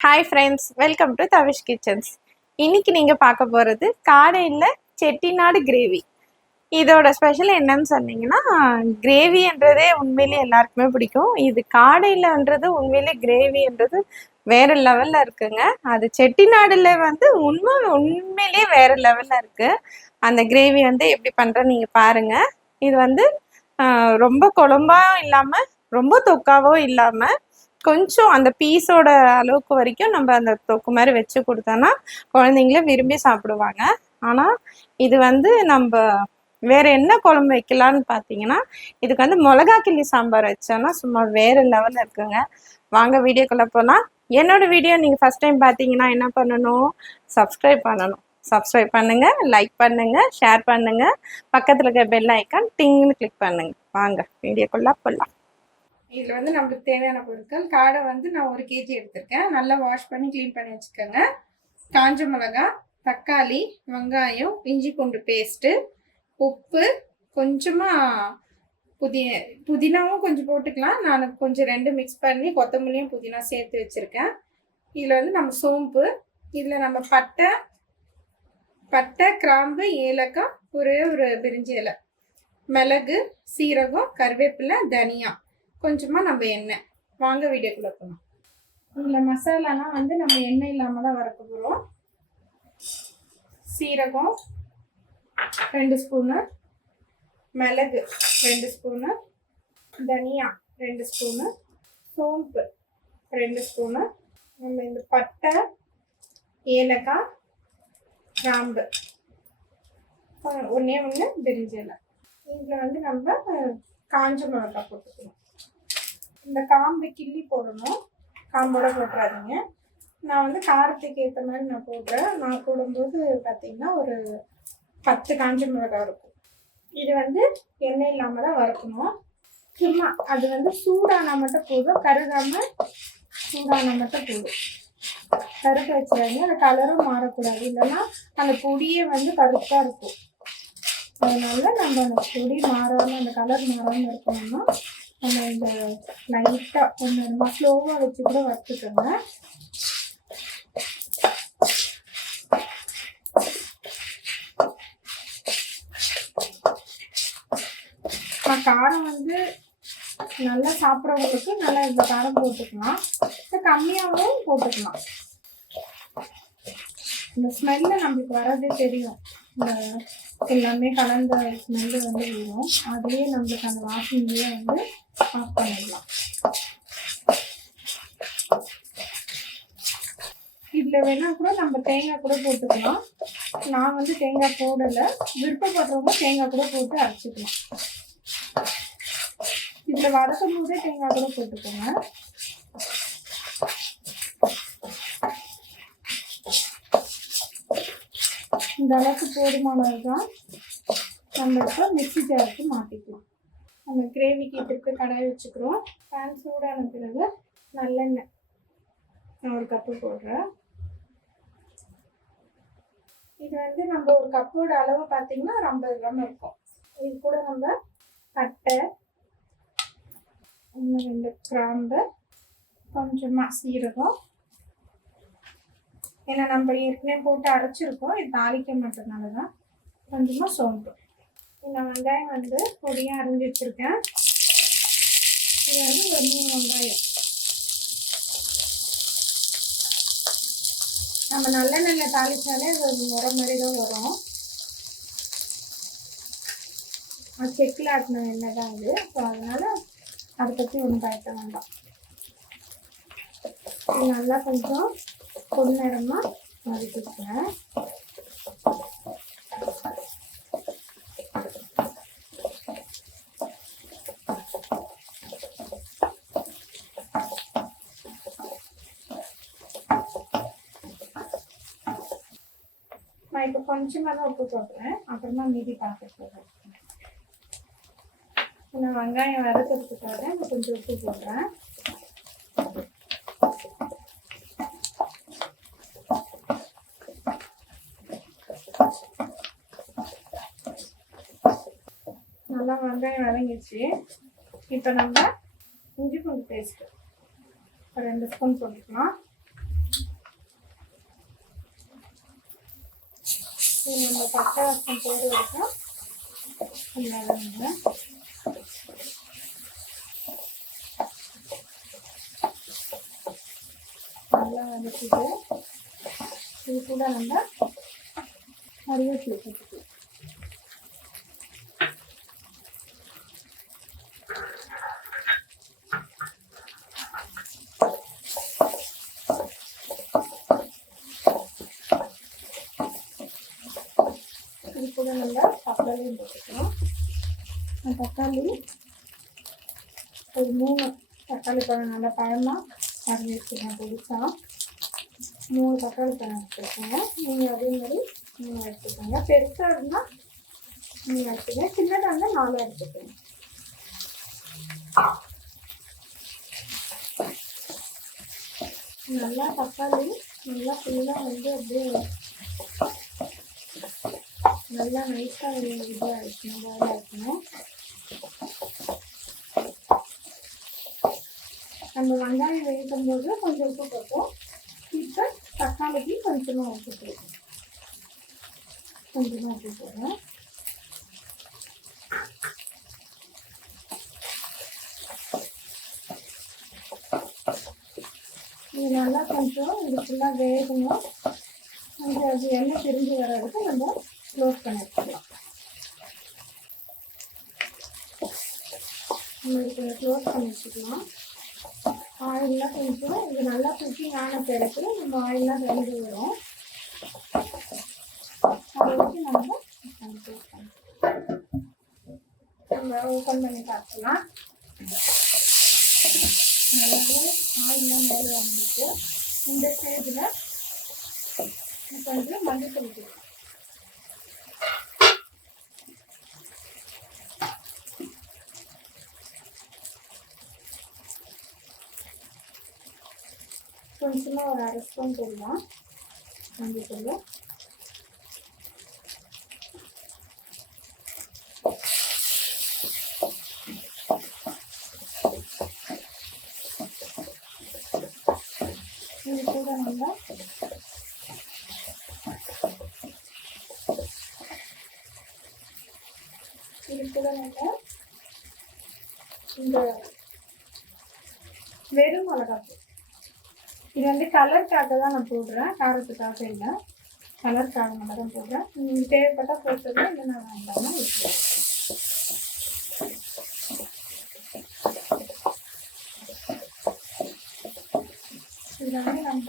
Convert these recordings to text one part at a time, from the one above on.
Hi friends welcome to Tavish kitchens இன்னைக்கு நீங்கள் பார்க்க போகிறது காடையில் செட்டிநாடு கிரேவி இதோட ஸ்பெஷல் என்னன்னு சொன்னீங்கன்னா கிரேவின்றதே உண்மையிலே எல்லாருக்குமே பிடிக்கும். இது காடையிலன்றது உண்மையிலே கிரேவின்றது வேறு லெவலில் இருக்குங்க. அது செட்டிநாடில் வந்து உண்மை உண்மையிலேயே வேறு லெவலில் இருக்குது அந்த கிரேவி வந்து எப்படி பண்ணுறேன்னு நீங்கள் பாருங்கள் இது வந்து ரொம்ப குழம்பா இல்லாமல் ரொம்ப தொக்காவோ இல்லாமல் கொஞ்சம் அந்த பீஸோட அளவுக்கு வரைக்கும் நம்ம அந்த தொக்கு மாதிரி வச்சு கொடுத்தோன்னா குழந்தைங்கள விரும்பி சாப்பிடுவாங்க. ஆனால் இது வந்து நம்ம வேற என்ன குழம்பு வைக்கலான்னு பார்த்தீங்கன்னா இதுக்கு வந்து மிளகா கிள்ளி சாம்பார் வச்சோன்னா சும்மா வேற லெவலில் இருக்குங்க. வாங்க வீடியோக்குள்ளே போகலாம் என்னோட வீடியோ நீங்கள் ஃபஸ்ட் டைம் பார்த்தீங்கன்னா என்ன பண்ணணும்? சப்ஸ்கிரைப் பண்ணணும். சப்ஸ்கிரைப் பண்ணுங்க லைக் பண்ணுங்க ஷேர் பண்ணுங்க. பக்கத்தில் இருக்க பெல் ஐக்கான் டிங்னு கிளிக் பண்ணுங்க. வாங்க வீடியோக்குள்ளே போகலாம் இதில் வந்து நம்மளுக்கு தேவையான பொருட்கள். காடை வந்து நான் ஒரு கேஜி எடுத்திருக்கேன். நல்லா வாஷ் பண்ணி க்ளீன் பண்ணி வச்சுக்கோங்க. காஞ்ச மிளகா தக்காளி வெங்காயம் இஞ்சி பூண்டு பேஸ்ட்டு உப்பு கொஞ்சமாக புதின புதினாவும் கொஞ்சம் போட்டுக்கலாம். நான் கொஞ்சம் ரெண்டு மிக்ஸ் பண்ணி கொத்தமல்லியும் புதினா சேர்த்து வச்சுருக்கேன். இதில் வந்து நம்ம சோம்பு இதில் நம்ம பட்டை பட்டை கிராம்பு ஏலக்காய் ஒரே ஒரு பிரிஞ்சி இலை. மிளகு சீரகம் கருவேப்பிலை தனியா. கொஞ்சமாக நம்ம எண்ணெய். வாங்க வீடியோக்குள்ளே போகலாம் இதில் மசாலாலாம் வந்து நம்ம எண்ணெய் இல்லாமல் தான் வறுக்க போகிறோம் சீரகம் ரெண்டு ஸ்பூனு மிளகு ரெண்டு ஸ்பூனு தனியா ரெண்டு ஸ்பூனு சோம்பு ரெண்டு ஸ்பூனு நம்ம இந்த பட்டை ஏலக்காய் கிராம்பு. ஒன்றே ஒன்று பெரிஞ்சலை இதில் வந்து நம்ம காஞ்ச மிளகா போட்டுக்கணும் இந்த காம்பு கிள்ளி போடணும். காம்போட போட்டுறாதீங்க நான் வந்து காரத்துக்கு ஏற்ற மாதிரி நான் போடுறேன். நான் போடும்போது பார்த்தீங்கன்னா ஒரு பத்து காஞ்ச மிளகா இருக்கும். இது வந்து எண்ணெய் இல்லாமல் தான் வறுக்கணும். சும்மா அது வந்து சூடானா மட்டும் போதும். கருகாமல் சூடான மட்டும் போதும். கருக்க வச்சிடாதீங்க. அந்த கலரும் மாறக்கூடாது. இல்லைன்னா அந்த பொடியே வந்து கருப்பாக இருக்கும். அதனால நம்ம அந்த பொடி மாறாமல் அந்த கலர் மாறாமல் இருக்கணும்னா நம்ம இந்த லைட்டாக கொஞ்சம் ஸ்லோவாக வச்சு கூட வறுத்துக்கோங்க நான் காரம் வந்து நல்லா சாப்பிட்றவங்களுக்கு நல்லா இந்த காரம் போட்டுக்கலாம். இல்லை கம்மியாகவும் போட்டுக்கலாம். இந்த ஸ்மெல்லு நம்மளுக்கு வரதே தெரியும். இந்த எல்லாமே கலந்த ஸ்மெல்லு வந்து வரும் அதுலேயே நம்மளுக்கு அந்த வாசனையே வந்து ஆஃப் பண்ணிடலாம். இதில் வேணால் கூட நம்ம தேங்காய் கூட போட்டுக்கலாம். நான் வந்து தேங்காய் போடலை. விருப்பப்படுறவங்க தேங்காய் கூட போட்டு அரைச்சிக்கலாம். இதில் வதக்கும் போதே தேங்காய் கூட போட்டுக்கோங்க. இந்த அளவுக்கு போதுமானது தான் நம்ம இப்போ மிக்சி ஜாருக்கு மாற்றிக்கலாம் நம்ம கிரேவிக்கு திருப்பி கடாய் வச்சுக்கிறோம். பேன் சூடான பிறகு நல்லெண்ணெய் நான் ஒரு கப்பு போடுறேன். இது வந்து நம்ம ஒரு கப்போட அளவு பார்த்தீங்கன்னா ஒரு ஐம்பது கிராம் இருக்கும். இது கூட நம்ம பட்டை இன்னும் ரெண்டு கிராம்பு கொஞ்சமாக சீரகம் ஏன்னா நம்ம ஏற்கனவே போட்டு அரைச்சிருக்கோம். இது தாளிக்க மாட்டதுனால தான் கொஞ்சமாக சோம்பு. இந்த வெங்காயம் வந்து பொடியாக அரைஞ்சி வச்சுருக்கேன். இது வந்து ஒரு மூணு வெங்காயம். நம்ம நல்லெண்ணெய் தாளித்தாலே அது ஒரு முறை மாதிரி தான் வரும். அது செக்கில் ஆட்டின எண்ணெய் தான் அது. ஸோ அதனால் அதை பற்றி ஒன்றும் பயப்பட வேண்டாம். நல்லா கொஞ்சம் பொன்னிறமாக மறுத்துக்கிறேன் நான் இப்போ கொஞ்சமாக தான் உப்பு போடுறேன் அப்புறமா மீதி பார்க்க போடுறேன். நான் வெங்காயம் வதக்கிறதுக்காக நான் கொஞ்சம் உப்பு போடுறேன். தான் வெங்காயம் வதங்கிச்சு. இப்போ நம்ம இஞ்சி பூண்டு பேஸ்ட்டு ரெண்டு ஸ்பூன் போட்டுக்கலாம். இது நம்ம பச்சை வாசம் போடு வரைக்கும் நல்லா வதக்கிட்டு இது கூட நம்ம மறிய சேர்த்துக்கலாம் இது கூட நம்ம தக்காளியும் போட்டுக்கலாம் அந்த தக்காளி ஒரு மூணு தக்காளி பழம் நல்லா பழமாக கறி வச்சுக்கேன் பெருசாக மூணு தக்காளி பழம் எடுத்துக்கோங்க நீங்கள் அதே மாதிரி மூணு எடுத்துக்கோங்க பெருசாக இருந்தால் நீங்கள் எடுத்துக்கங்க சின்னதாக இருந்தால் நாலு எடுத்துக்கோங்க நல்லா தக்காளி நல்லா ஃபுல்லாக வந்து அப்படியே நல்லா நைஸாக ஒரு இதாக இருக்கணும் பாயிலாக இருக்கணும் நம்ம வெங்காயம் வேகும் போது கொஞ்சம் உப்பு போட்டோம் இப்போ தக்காளிக்கு கொஞ்சமாக உப்பு போடுறோம் கொஞ்சமாக உப்பு போடுறோம். இது நல்லா கொஞ்சம் இது ஃபுல்லாக வேகணும். கொஞ்சம் அது எண்ணெய் பிரிஞ்சு வர்றதுக்கு நம்ம க்ளோஸ் பண்ணி வச்சுக்கலாம் நம்ம கொஞ்சம் க்ளோஸ் பண்ணி வச்சுக்கலாம் ஆயிலெலாம் கொஞ்சம் இது நல்லா குக்கிங் ஆன பிறகு நம்ம ஆயிலெலாம் வெந்து வரும். அதை வச்சு நம்ம க்ளோஸ் பண்ணிக்கலாம். நம்ம ஓப்பன் பண்ணி பார்க்கலாம். நல்லா ஆயிலெலாம் மேலே வந்துட்டு இந்த ஸ்டேஜில் கொஞ்சம் மஞ்சள் தூள் கொஞ்சமாக ஒரு அரை ஸ்பூன் போடலாம் மஞ்சள் தூள் இது கூட நம்ம இது கூட நம்ம இந்த வெறும் மிளகாத்தூள் இது வந்து கலருக்காக தான் நான் போடுறேன். காரத்துக்காக இல்லை. கலருக்காக மட்டும் தான் போடுறேன். தேவைப்பட்டால் போட்டுருவேன் இல்லைன்னா வேண்டாம்னா விட்டுருவேன் இதில் வந்து நம்ம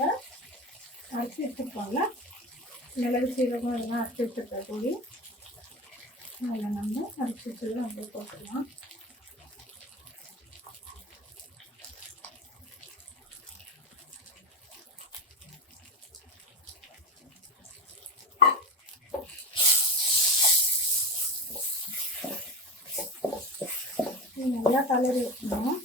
அரைச்சி வச்சுருக்கோம்ல மிளகு சீரகம் இதெல்லாம் அரைச்சி வச்சுருக்க கூடி அதில் நம்ம அரைச்சி வச்சதை அப்படியே போட்டுடலாம் நல்லா கலரி வைக்கணும்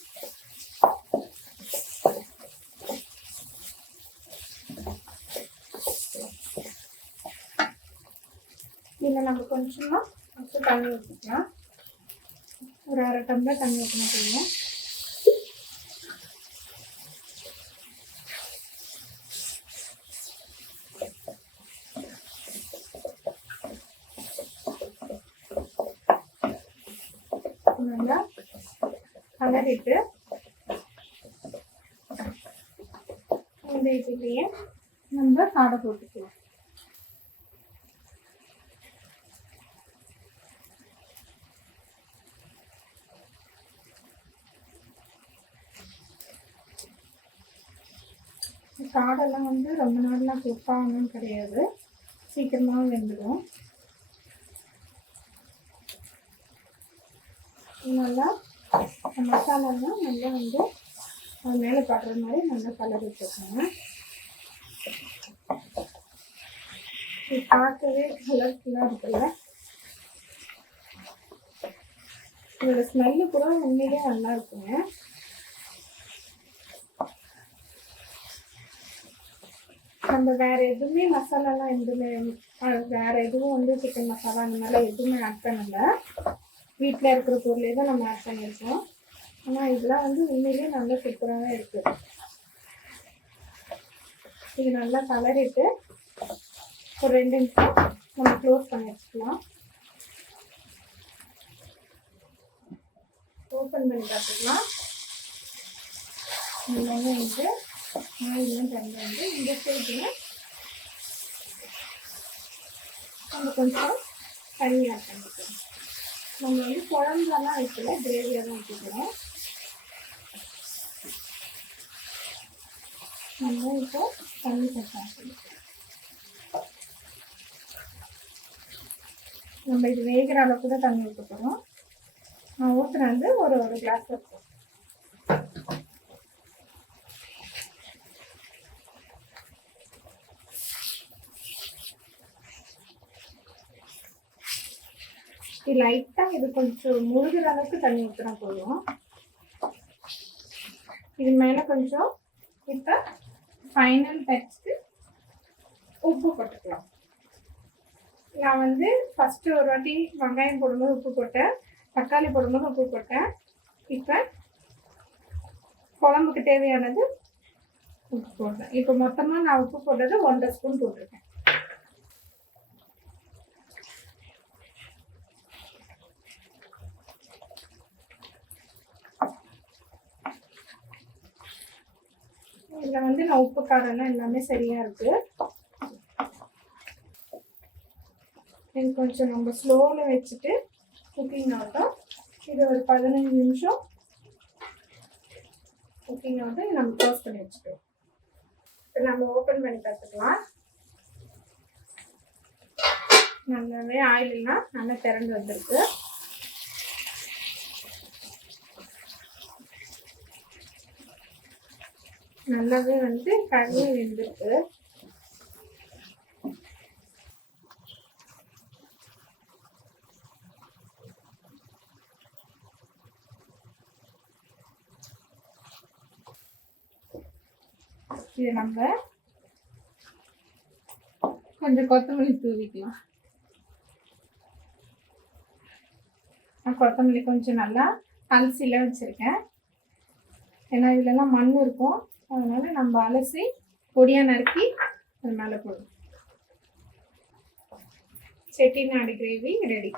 இதில் நம்ம கொஞ்சமாக ஃபஸ்ட்டு தண்ணி ஊற்றிக்கலாம் ஒரு அரை டம்ளர் தண்ணி ஊற்றினா போதும் நல்லா கலரிட்டு இந்த இதுலேயே நம்ம காடை போட்டுக்கலாம். காடெல்லாம் வந்து ரொம்ப நாள்லாம் கொடுப்பாங்கன்னு கிடையாது. சீக்கிரமாக வெந்துடும் நல்லா மசாலாலாம் நல்லா வந்து அது மேலே படுற மாதிரி நல்லா கலர் வச்சுக்கோங்க. இது பார்க்கவே கலர்ஃபுல்லாக இருக்குல்ல? இதோட ஸ்மெல்லு கூட உண்மையிலே நல்லா இருக்குங்க. நம்ம வேற எதுவுமே மசாலாலாம் எதுவுமே வேற எதுவும் வந்து சிக்கன் மசாலா அந்த மாதிரிலாம் எதுவுமே ஆட் பண்ணல. வீட்டில் இருக்கிற பொருளே தான் நம்ம ஆட் பண்ணியிருக்கோம். ஆனால் இதெல்லாம் வந்து உண்மையிலேயே நல்லா சூப்பராகவே இருக்கு. இது நல்லா கலரிட்டு ஒரு ரெண்டு நிமிஷம் நம்ம க்ளோஸ் பண்ணி வச்சுக்கலாம். ஓப்பன் பண்ணி பார்த்துக்கலாம். எல்லாமே வந்து ஆயிலும் தண்ணி வந்து இந்த ஸ்டேஜில் நம்ம கொஞ்சம் தண்ணி ஆட் பண்ணிக்கலாம். நம்ம வந்து குழம்புலாம் வைக்கல கிரேவியாக தான் வச்சுக்கிறோம் நம்ம இப்போ தண்ணி சேர்த்து நம்ம இது வேகிற அளவுக்கு தான் தண்ணி ஊற்ற போகிறோம் நான் ஊற்றுனது ஒரு ஒரு கிளாஸ் இருக்கும் லைட்டாக இது கொஞ்சம் முழுகிற அளவுக்கு தண்ணி ஊற்றினா போதும். இது மேலே கொஞ்சம் இப்போ ஃபைனல் டச்சுக்கு உப்பு போட்டுக்கலாம். நான் வந்து ஃபஸ்ட்டு ஒரு வாட்டி வெங்காயம் போடும்போது உப்பு போட்டேன். தக்காளி போடும்போது உப்பு போட்டேன். இப்போ குழம்புக்கு தேவையானது உப்பு போட்டேன் இப்போ மொத்தமாக நான் உப்பு போட்டது ஒன்றரை ஸ்பூன் போட்டிருக்கேன். இதில் வந்து நான் உப்பு காரம்லாம் எல்லாமே சரியாக இருக்குது இது கொஞ்சம் நம்ம ஸ்லோவில் வச்சுட்டு குக்கிங் ஆகட்டும். இது ஒரு பதினஞ்சு நிமிஷம் குக்கிங் ஆகட்டும். இதை நம்ம க்ளோஸ் பண்ணி வச்சுக்கலாம். இப்போ நம்ம ஓப்பன் பண்ணி பார்த்துக்கலாம். நல்லாவே ஆயிலெலாம் நல்லா திறந்து வந்திருக்கு. நல்லாவே வந்து கழுவி வெந்திருக்கு இது நம்ம கொஞ்சம் கொத்தமல்லி தூவிக்கலாம். நான் கொத்தமல்லி கொஞ்சம் நல்லா அலசியில் வச்சுருக்கேன். ஏன்னா இதுலலாம் மண் இருக்கும். அதனால நம்ம அலசி பொடியாக நறுக்கி அது மேலே போடுவோம் செட்டிநாடு கிரேவி ரெடி